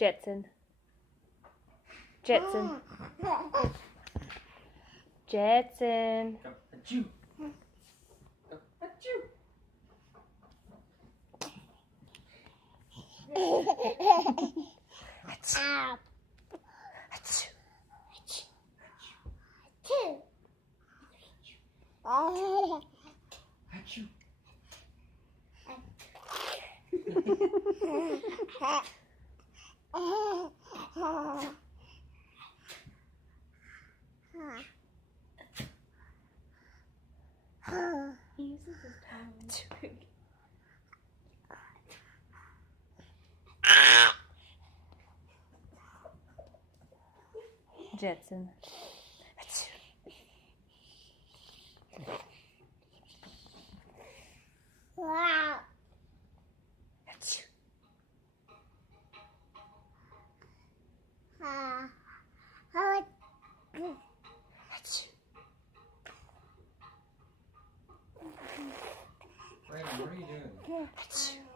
Jetson. Jetson. Jetson. Go, achoo. Go, achoo. Ow. Achoo. Two. Oh. Achoo. He uses his tongue. Jetson. Wow. Brandon, what are you doing? Achoo.